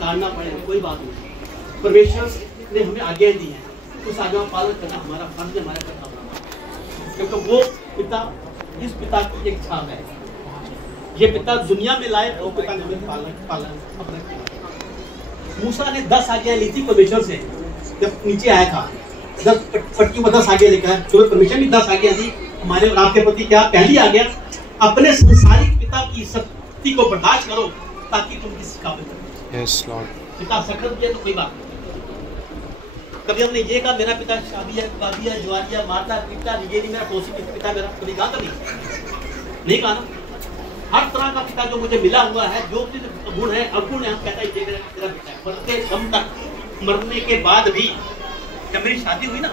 ताड़ना पड़ेगा, कोई बात नहीं। परमेश्वर ने हमें आज्ञा दी है, उस आज्ञा का पालन करना हमारा फर्ज है, हमारा कर्तव्य है, क्योंकि वो पिता, इस पिता की एक छाप है। ये पिता दुनिया में लाए तो पिता ने हमें पालन अपना किया। मूसा ने 10 आज्ञा ली थी परमेश्वर से, जब नीचे आया था 10 पट्टियों में 10 आज्ञा लिखा है, जो परमेश्वर ने 10 आज्ञा दी हमारे और आपके प्रति। क्या पहली आज्ञा? अपने संसारिक पिता की शक्ति को बर्दाश्त करो ताकि तुम किसी काबिल बनो। Yes Lord. पिता सख्त किया तो कोई बात नहीं। कभी हमने ये कहा मेरा पिता शादी है, बाबी है, जुआरी है, मारता पीटता, ये नहीं मेरा पड़ोसी पिता मेरा, कभी कहा तो नहीं कहा ना। हर तरह का पिता जो मुझे मिला हुआ है, जो गुण है अवगुण है, हम कहता है ये मेरा पिता है। मरते दम तक, मरने के बाद भी, जब मेरी शादी हुई ना,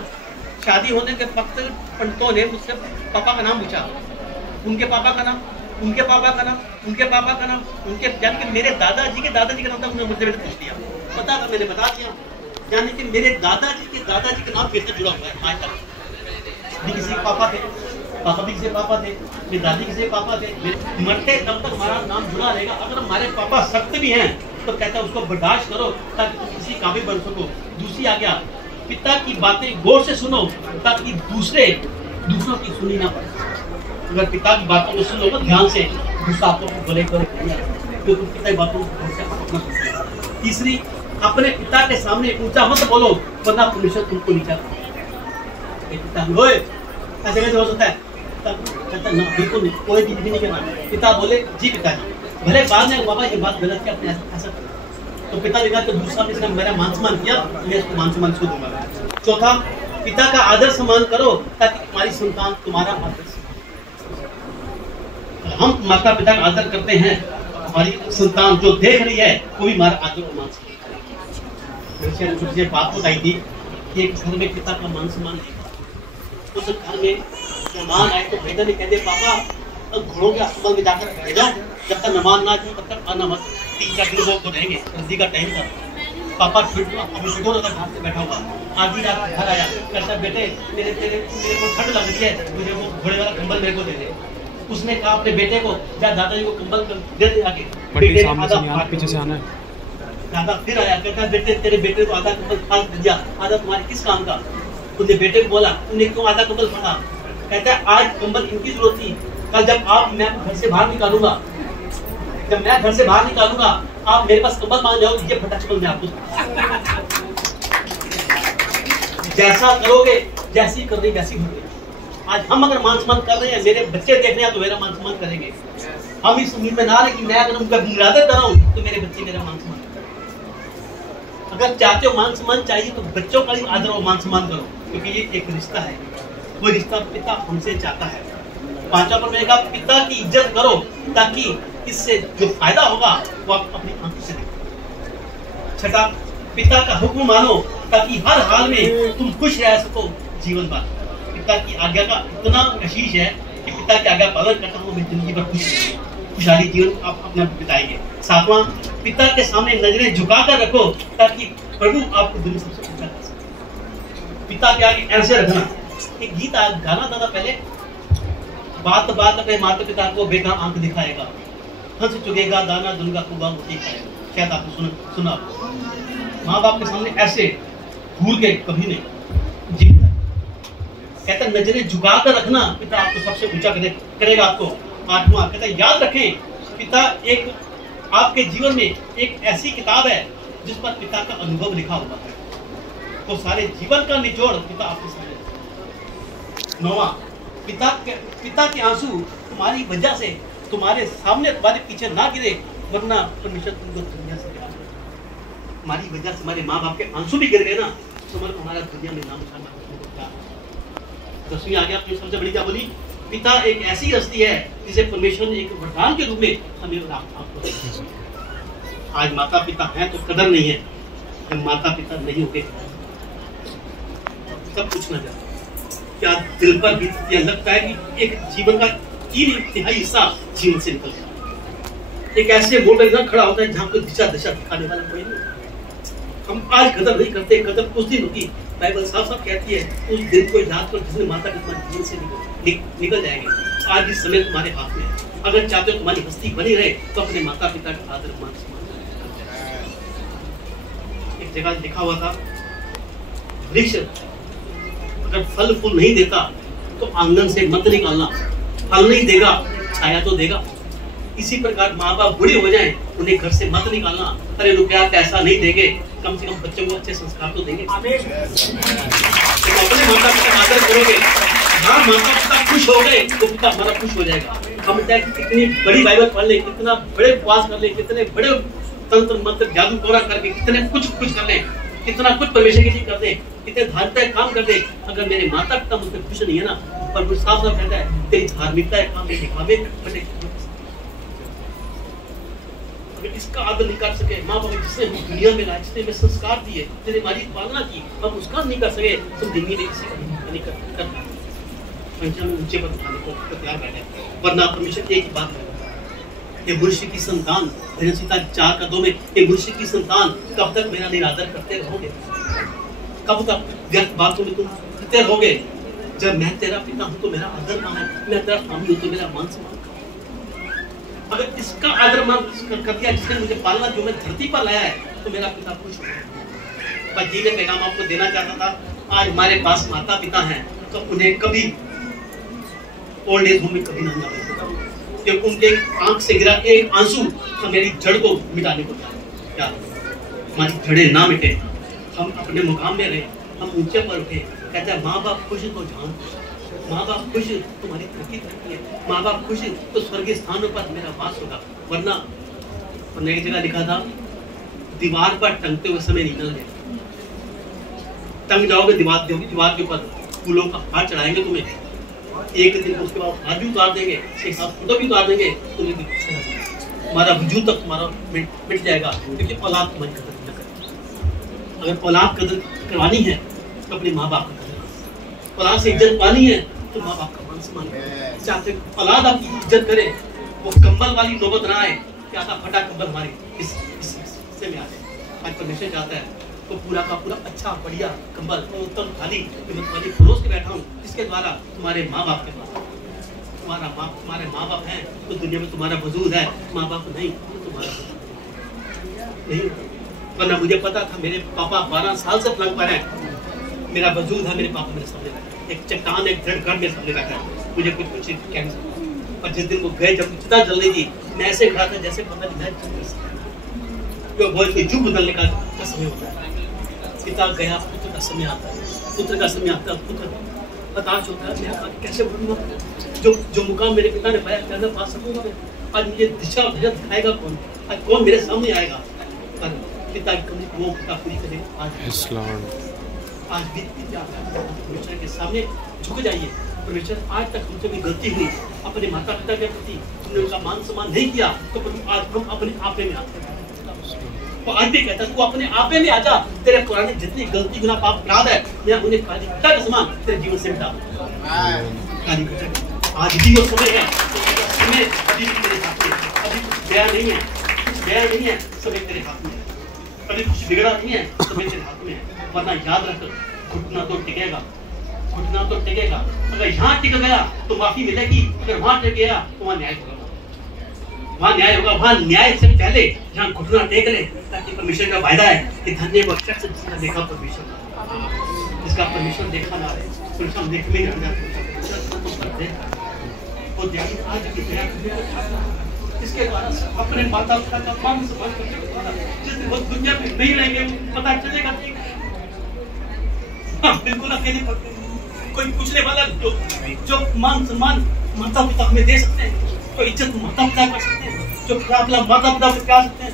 शादी होने के वक्त पंडितों ने मुझसे पापा का नाम पूछा, उनके पापा का नाम, उनके पापा का नाम, उनके पापा का नाम, उनके, यानी कि मेरे दादाजी का नाम था, उन्होंने मुझसे पूछ लिया, पता था, मैंने बता दिया, यानी कि मेरे दादाजी के नाम फिर से जुड़ा हुआ है आज तक। भी किसी के पापा थे, पापा भी किसी पापा थे, मेरी दादी किसी पापा थे, मरते तब तक हमारा नाम जुड़ा रहेगा। अगर हमारे पापा सख्त भी हैं तो कहता है उसको बर्दाश्त करो ताकि तुम किसी काबिल बन सको। दूसरी आज्ञा, पिता की बातें गौर से सुनो ताकि दूसरों की सुनी ना पड़े। अगर पिता की बातों को सुनो तो ध्यान से, दूसरा आपको बोले क्योंकि पिता की बातों को। तीसरी, अपने पिता के सामने ऊंचा मत बोलो वरना परमेश्वर तुमको नीचा करेगा। ऐसे कैसे हो सकता है? कहता ना, बिल्कुल नहीं, कोई भी नहीं करना। पिता बोले जी पिताजी, भले बाद में बाबा ये बात गलत है, अपने ऐसा तो पिता लिखा तो दूसरा इसने मेरा मान सम्मान किया, मैं इसको मान सम्मान इसको दूंगा। चौथा, पिता का आदर सम्मान करो ताकि तुम्हारी संतान तुम्हारा आदर। हम माता पिता का आदर करते हैं, हमारी संतान जो देख रही है वो भी हमारा आदर और मान सम्मान। मुझे बात बताई थी कि एक घर में पिता का मान सम्मान नहीं, उस घर में मेहमान आए तो बेटा ने कह दे पापा घोड़ों के अस्पताल में जाकर भेजा, जब तक मेहमान ना आए तब तक आना मत, 3-4 दिन वो रहेंगे, सर्दी का टाइम था। पापा फिर घर से बैठा हुआ, आधी रात घर आया, कहता बेटे मेरे को ठंड लग रही है, मुझे वो घोड़े वाला कंबल मेरे को दे दे। उसने कहा अपने बेटे को जा दादाजी को कंबल दे दे आगे, पीछे से आना है। दादा फिर आया, कहता बेटे तेरे बेटे को आधा कंबल फाड़ दिया, आधा तुम्हारे किस काम का? उसने बेटे को बोला उन्हें क्यों आधा कंबल फाड़ा? कहता है आज कंबल इनकी जरूरत थी, कल जब मैं घर से बाहर निकालूंगा, आप मेरे पास कंबल मांग जाओ, ये फटा कंबल मैं आपको। जैसा करोगे, जैसी कर रही वैसी होगी। आज हम अगर मान सम्मान कर रहे हैं, मेरे बच्चे देख रहे हैं तो मेरा मान सम्मान करेंगे। हम इस उम्मीद में ना रहे कि मैं अगर उनका निरादर कर रहा हूँ तो मेरे बच्चे मेरा मान सम्मान करेंगे। अगर चाहते हो मान सम्मान चाहिए तो बच्चों का भी आदर और मान सम्मान करो, क्योंकि ये एक रिश्ता है, वो रिश्ता पिता हमसे चाहता है। 5वां पर मैंने कहा पिता की इज्जत करो ताकि इससे जो फायदा होगा वो आप अपनी आंखों से देखो। 6, पिता का हुक्म मानो ताकि हर हाल में तुम खुश रह सको जीवन भर। पिता की आज्ञा का इतना कशिश है कि पिता की आज्ञा पालन करता हूँ मैं जिंदगी भर खुशहाली जीवन आप अपना बिताएंगे। 7वां, पिता के सामने नजरें झुकाकर रखो ताकि प्रभु आपको दुनिया सबसे ऊंचा कर सके। पिता के आगे ऐसे रखना। एक गीत गाना था पहले, बात बात अपने माता पिता को बेटा आंख दिखाएगा, हंस चुकेगा दाना दुनगा कुबा मुझे खाएगा। शायद आपने सुना। माँ बाप के सामने ऐसे भूल के कभी नहीं जी। कहता नजरें झुका कर रखना, पिता आपको सबसे ऊंचा करेगा आपको। 8वां कहता याद रखें, पिता एक आपके जीवन में एक ऐसी किताब है जिस पर पिता का अनुभव लिखा हुआ है, तो सारे जीवन का निचोड़ पिता आपके सामने। 9वां, पिता के आंसू तुम्हारी वजह से तुम्हारे सामने तुम्हारे पीछे ना गिरे, वरना परमेश्वर तुमको दुनिया से गिरा। हमारी वजह से हमारे माँ बाप के आंसू भी गिर गए ना, तो हमारा दुनिया में नाम निशान। 10वीं आज्ञा अपनी सबसे बड़ी क्या बोली? पिता एक ऐसी हस्ती है जिसे परमेश्वर ने एक वरदान के रूप में हमें आपको। आज माता पिता हैं तो कदर नहीं है, जब माता पिता नहीं होंगे सब कुछ ना जाए। क्या दिल पर भी यह लगता है कि एक जीवन का 3/4 हिस्सा जीवन से निकल जाए। एक ऐसे मोड़ पर खड़ा होता है जहाँ कोई दिशा दिखाने वाला कोई नहीं। हम आज कदर नहीं करते, कदर उस दिन होगी। बाइबल साफ साफ कहती है उस दिन को याद कर जिसने माता पिता जीवन से निकल जाएंगे। आज इस समय तुम्हारे हाथ में है। अगर चाहते हो तुम्हारी हस्ती बनी रहे तो अपने माता पिता का आदर मान सम्मान। जगह लिखा हुआ था, वृक्ष अगर फल फूल नहीं देता तो आंगन से मत निकालना, फल नहीं देगा छाया तो देगा। इसी प्रकार माँ बाप बूढ़े हो जाएं, उन्हें घर से मत निकालना। अरे रुपया पैसा नहीं देंगे, कम से कम बच्चों को अच्छे संस्कार तो देंगे। अपने माता पिता का आदर करोगे, हाँ माता पिता खुश हो गए तो पिता हमारा खुश हो जाएगा। हम चाहे कितनी बड़ी बाइबल पढ़ ले, कितना बड़े उपवास कर ले, कितने बड़े तंत्र मंत्र जादू टोना करके कितने कुछ कर ले, कितना कुछ परमेश्वर के लिए कर दे, कितने धार्मिकता काम कर दे, अगर मेरे माता पिता मुझसे खुश नहीं है ना, पर साफ साफ कहता है तेरी धार्मिकता है काम दिखावे। अगर इसका आदर नहीं कर सके, माँ बाप जिसने दुनिया में लाए, जिसने हमें संस्कार दिए, जिसने हमारी पालना की, हम उसका नहीं कर सके तो जिंदगी में किसी का नहीं कर ऊंचे पर उठाने को तैयार बैठे। वरना परमेश्वर एक ही बात है, ये मनुष्य की संतान, सीता 4:2 में, ये मनुष्य की संतान कब तक मेरा निरादर करते रहोगे, कब तक व्यर्थ बातों में तुम करते रहोगे। जब मैं तेरा पिता हूं तो मेरा आदर कहाँ है, मैं तेरा स्वामी हूं तो मेरा मान सम्मान। अगर इसका आदर मान कर दिया जिसने मुझे पालना, जो मैं धरती पर लाया है, तो मेरा पिता खुश होगा। पर जी ने पैगाम आपको देना चाहता था, आज हमारे पास माता पिता हैं तो उन्हें कभी ओल्ड एज होम में कभी ना कि उनके आंख से गिरा एक आंसू तो मेरी जड़ को मिटाने को क्या, हमारी जड़ें ना मिटे, हम अपने मुकाम में रहे, हम ऊंचे पर उठे। कहता है माँ बाप खुश तो जान, माँ बाप खुश तुम्हारी तरक्की है, माँ बाप खुश तो स्वर्गीय स्थानों पर मेरा वास होगा। वरना एक जगह लिखा था, दीवार पर टंगते हुए समय निकल गए, टंग जाओगे दीवार के ऊपर, फूलों का हार चढ़ाएंगे तुम्हें, एक दिन उसके बाद हाथ भी उतार देंगे, एक साथ फोटो भी उतार देंगे, तुम्हारा वजूद तक तुम्हारा मिट जाएगा, क्योंकि औलाद तुम्हारी कदर न करे। अगर औलाद कदर करवानी है तो अपने माँ बाप का कदर, औलाद से इज्जत पानी है तो माँ बाप का मान सम्मान। चाहते औलाद आपकी इज्जत करे, वो कंबल वाली नौबत ना आए कि आधा फटा कंबल हमारे इस हिस्से में आ जाए। आज परमेश्वर चाहता है तो पूरा का पूरा अच्छा बढ़िया कंबल उत्तम थाली वाली परोस के बैठा हूँ, इसके द्वारा तुम्हारे माँ बाप के पास, तुम्हारे माँ बाप हैं तो दुनिया में तुम्हारा वजूद है, माँ बाप नहीं तो तुम्हारा नहीं। वरना मुझे पता था मेरे पापा 12 साल से पलंग पर है, मेरा वजूद है, मेरे पापा मेरे सामने बैठे, एक चट्टान एक घर मेरे सामने बैठा है, मुझे कुछ कह नहीं सकता। और जिस दिन वो गए, जब चिता जल रही थी, मैं ऐसे खड़ा था जैसे पता नहीं मैं जुग बदलने का समय होता है। पिता गया, पुत्र का समय आता है, पुत्र का समय आता है, पुत्र हताश होता है, मैं कैसे बढ़ूंगा, जो मुकाम मेरे पिता ने पाया क्या मैं पा सकूंगा मैं? आज मुझे दिशा दिखाएगा कौन, आज कौन मेरे सामने आएगा? पर पिता की कमी वो पिता पूरी करेगा। आज भी परमेश्वर के सामने झुक जाइए। परमेश्वर आज तक हमसे भी गलती हुई, अपने माता पिता के प्रति हमने उनका मान सम्मान नहीं किया, तो आज हम अपने आपे में आते हैं। तो आज भी कहता तू अपने आपे में आजा, तेरे पुराने जितनी गलती गुनाह पाप अपराध है, मैं उन्हें काली घटा का समान तेरे जीवन से मिटा काली घटा। आज भी वो समय है, समय अभी भी तेरे हाथ में, अभी कुछ गया नहीं है, कुछ गया नहीं है, समय तेरे हाथ में है, अभी कुछ बिगड़ा नहीं है, समय तेरे हाथ में है। वरना याद रख, घुटना तो टिकेगा, घुटना तो टिकेगा। अगर यहाँ टिक गया तो माफी मिलेगी, अगर वहां टिक गया तो वहां न्याय होगा, वहां न्याय होगा। वहां न्याय से पहले यहाँ घुटना टेक ले, ताकि परमेश्वर का वायदा है कि धन्य वो शख्स जिसका देखा परमेश्वर, जिसका परमेश्वर देखा ना रहे, परमेश्वर देखने में वो ध्यान आज की दया इसके द्वारा अपने माता पिता का मान सम्मान करके जिस दिन वो दुनिया में नहीं रहेंगे, पता चलेगा कि बिल्कुल अकेले पड़ते हैं। कोई पूछने वाला जो मान सम्मान माता पिता हमें दे सकते हैं, कोई इज्जत माता पिता कर सकते हैं, जो अपना माता पिता को प्यार सकते हैं,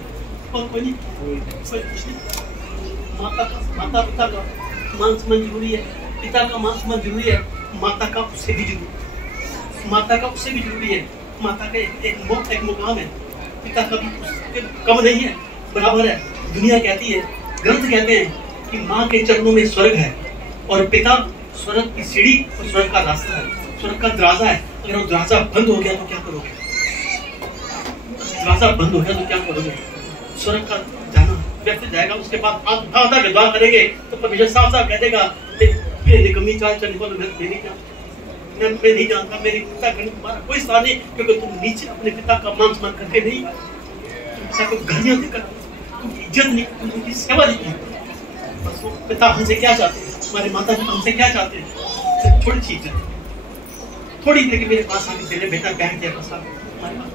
और कोई नहीं, कोई कुछ नहीं। माता पिता का मान सम्मान जरूरी है, पिता का मान सम्मान जरूरी है, माता का उससे भी जरूरी है, माता का उससे भी जरूरी है। माता का एक मुकाम है, पिता का भी उससे कम नहीं है, बराबर है। दुनिया कहती है, ग्रंथ कहते हैं कि माँ के चरणों में स्वर्ग है और पिता स्वर्ग की सीढ़ी और स्वर्ग का रास्ता है, स्वर्ग का दरवाजा है। अगर वो दरवाजा बंद हो गया तो क्या करोगे? दरवाजा बंद हो गया तो क्या करोगे? स्वर्ग का जाना व्यक्ति जाएगा, उसके बाद आधा विद्वान करेंगे तो परमेश्वर साफ साफ कह देगा, निकम्मी चाल चल निकलो, मैं नहीं जानता, मेरे पिता का तुम्हारा कोई स्थान नहीं, क्योंकि तुम नीचे अपने पिता का मान सम्मान करके नहीं, तुम पिता को गालियां देकर, तुम इज्जत नहीं, तुम उनकी सेवा नहीं की, बस वो पिता हमसे क्या चाहते हैं, हमारे माता पिता हमसे क्या चाहते हैं, सिर्फ थोड़ी चीज है, थोड़ी देर के मेरे पास आके तेरे बेटा बैठ जाए, बस हमारे पास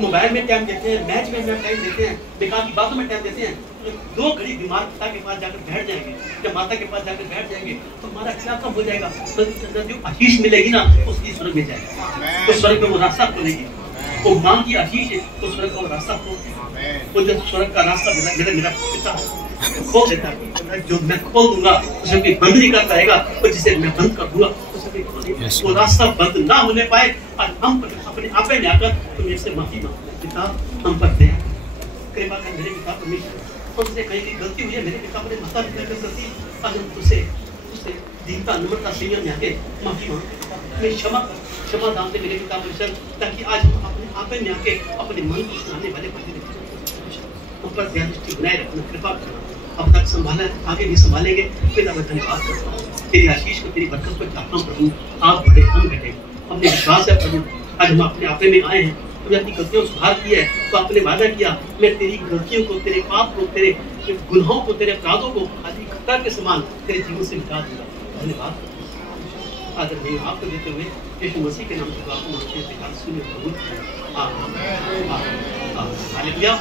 मोबाइल में टाइम देते हैं, मैच में टाइम देते हैं, बेकार की बातों में टाइम देते हैं। तो 2 घड़ी बीमार पिता के पास जाकर बैठ जाएंगे, जब माता के पास जाकर बैठ जाएंगे तो हमारा क्या कम हो जाएगा, तो जो आशीष मिलेगी ना उसकी स्वर्ग में जाएगा, तो स्वर्ग में वो रास्ता खोलेगी, वो माँ की आशीष है तो स्वर्ग का वो रास्ता खोलती है। वो जो स्वर्ग का रास्ता मेरा पिता खोल देता है, जो मैं खोल दूंगा उसे कोई बंद नहीं कर पाएगा, और जिसे मैं बंद कर दूंगा उसे कोई खोलेगा। वो रास्ता बंद ना होने पाए और हम अपने आप में आकर तो मेरे से माफी मांगते, पिता हम पर दया कृपा कर मेरे पिता परमेश्वर, हमसे कहीं की गलती हुई है मेरे पिता, अपने माता पिता की गलती, आज हम तुझसे दीनता नम्रता संयम में आके माफी मांगते, मैं क्षमा दान दे मेरे पिता परमेश्वर, ताकि आज हम अपने आप में आके अपने मन को सुनाने वाले बने हम पर ध्यान दृष्टि बनाए रखना, कृपा करना, अब तक संभाला आगे भी संभालेंगे। पिता मैं धन्यवाद करता हूँ, तेरी आशीष को तेरी बरकत को चाहता हूँ प्रभु, आप बड़े हम घटे, अपने विश्वास है प्रभु, आज हम अपने आपे में आए हैं, तुमने अपनी गलतियों को सुधार किया है, तो आपने वादा किया मैं तेरी गलतियों को, तेरे पाप को, तेरे गुनाहों को, तेरे अपराधों को आज खतर के समान तेरे जीवन से मिटा दूंगा। धन्यवाद आदर नहीं आपको देते हुए यीशु मसीह के नाम से आपको मांगते हैं, सुनिए प्रभु। आमीन। हालेलुया।